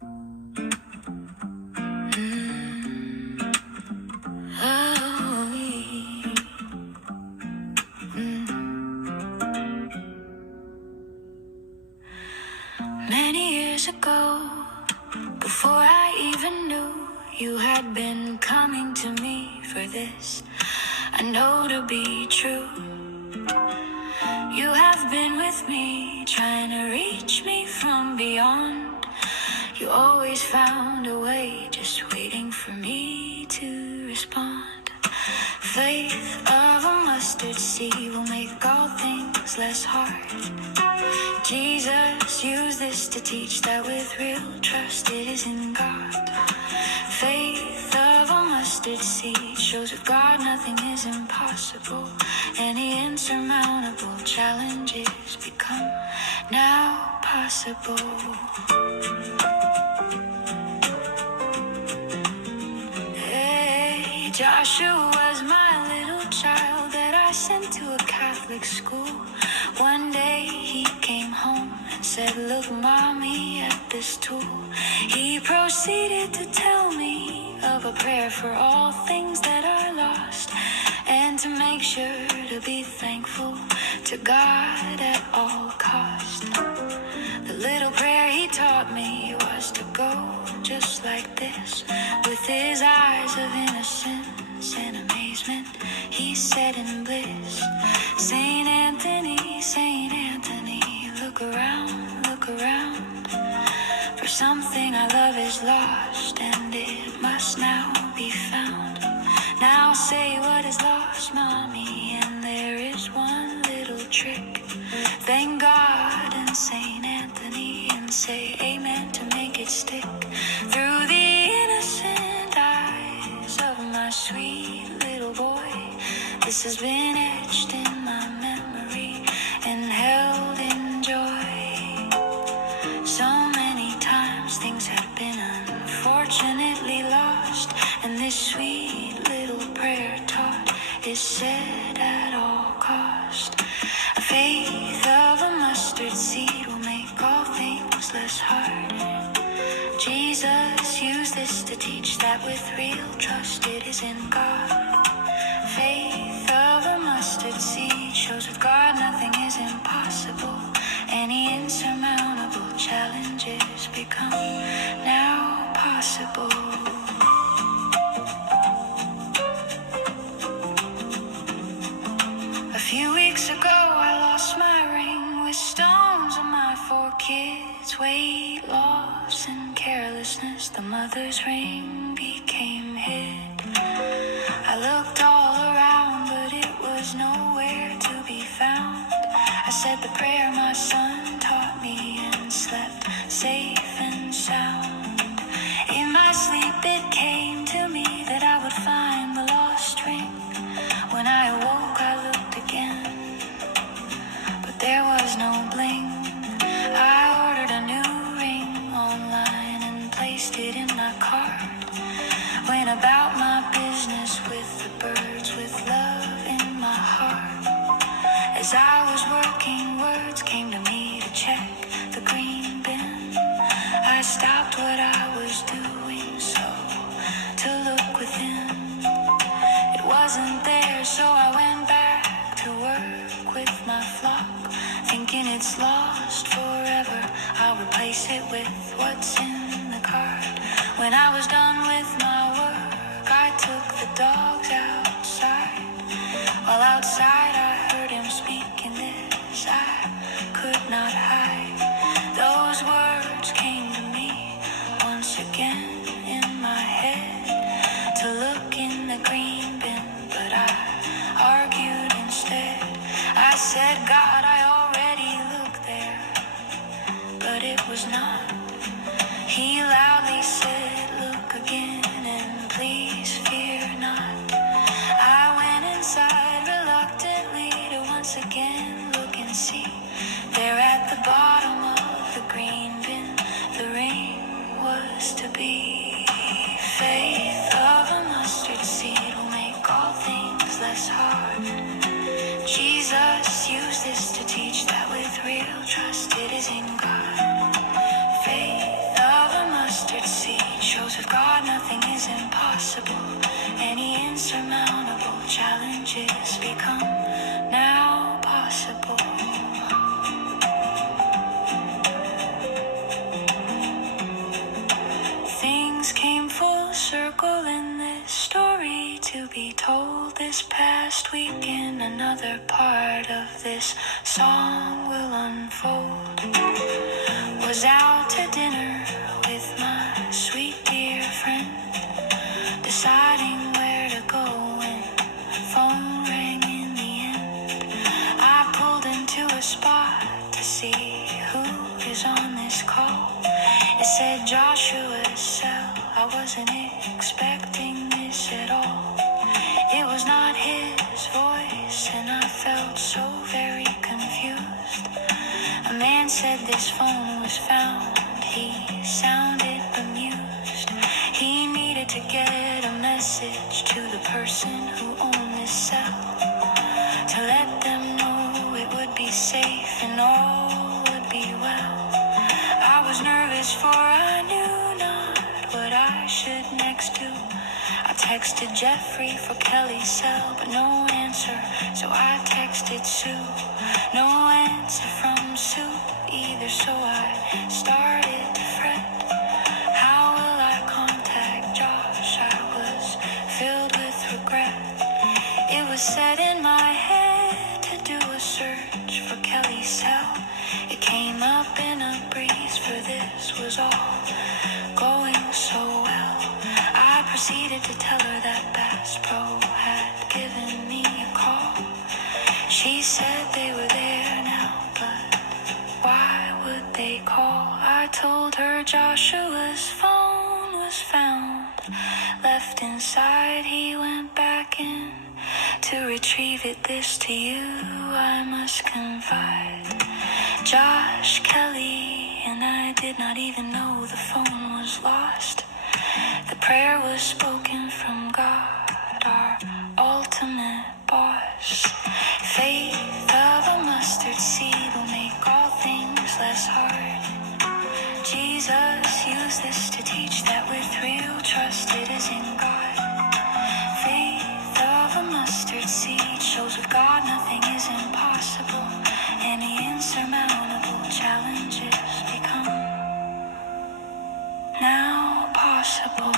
Oh, Many years ago, before I even knew you had been coming to me for this, I know to be true. You have been with me, trying to reach me from beyond. You always found a way, just waiting for me to respond. Faith of a mustard seed will make all things less hard. Jesus used this to teach that with real trust it is in God. Faith of a mustard seed shows with God nothing is impossible. Any insurmountable challenges become now possible. Hey, Joshua was my little child that I sent to a Catholic school. One day he came home and said, "Look, mommy, at this tool." He proceeded to tell me of a prayer for all things that are lost, and to make sure to be thankful to God at all cost. The little prayer he taught me was to go just like this. With his eyes of innocence and amazement, he said in bliss, Saint Anthony, look around, for something I love is lost, and it must now be found. Now say what is lost, mommy, and there is one little trick. Thank God and Saint Anthony, and say amen to make it stick. Through the innocent eyes of my sweet little boy, this has been etched in my memory and held in joy. So many times things have been unfortunately lost, and this sweet little prayer taught is said at all cost. Faith of a mustard seed will make all things less hard. Jesus used this to teach that with real trust it is in God. Faith of a mustard seed shows with God nothing is impossible. Any insurmountable challenges become now possible. A few weeks ago I lost my ring with stones on my 4 kids. Weight loss and carelessness, the mother's ring became hid. I looked all around but it was nowhere to be found. I said the prayer my son taught me and slept safe and sound. In my sleep it came to me that I would find the lost ring. When I awoke I looked again, but there was no bling. I ordered a new ring online and placed it in my cart. Went about my business with the birds, with love in my heart. As I was working, words came to me to check the green bin. I stopped what I was doing so to look within. It wasn't there, so I went back to work with my flock, thinking it's lost forever. I'll replace it with what's in the cart. When I was done with my work, I took the dogs outside. While outside I heard him speaking this I could not hide. Those words came to me once again in my head, to look in the green bin, but I argued instead. I said, God, I already looked there, but it was not. He loudly said, look again and please fear not. I went inside reluctantly to once again look and see. There at the bottom of the green bin, the ring was to be. Faith of a mustard seed will make all things less hard. Jesus used this to teach that with real trust it is in God. Faith of a mustard another part of this song will unfold. Was out to dinner with my sweet dear friend, deciding where to go when the phone rang in the end. I pulled into a spot to see who is on this call. It said Joshua's cell. I wasn't expecting this at all. It was not his voice, and I felt so very confused. A man said this phone was found. He sounded bemused. He needed to get a message to the person who owned this cell, to let them know it would be safe and all would be well. I was nervous, for I knew not what I should next do. I texted Jeffrey for Kelly's cell, but no answer, so I texted Sue. No answer from Sue either, so I started to fret. How will I contact Josh? I was filled with regret. It was set in my head to do a search for Kelly's cell. It came up in a breeze, for this was all going so well. I proceeded to tell her that Bass Pro had given me a call. She said they were there now, but why would they call? I told her Joshua's phone was found, left inside. He went back in to retrieve it. This to you I must confide. Josh, Kelly, and I did not even know the phone was lost. The prayer was spoken from God, our ultimate boss. Faith of a mustard seed will make all things less hard. Jesus used this to teach that with real trust it is in God. Faith of a mustard seed shows with God nothing is impossible. Any insurmountable challenges become now possible.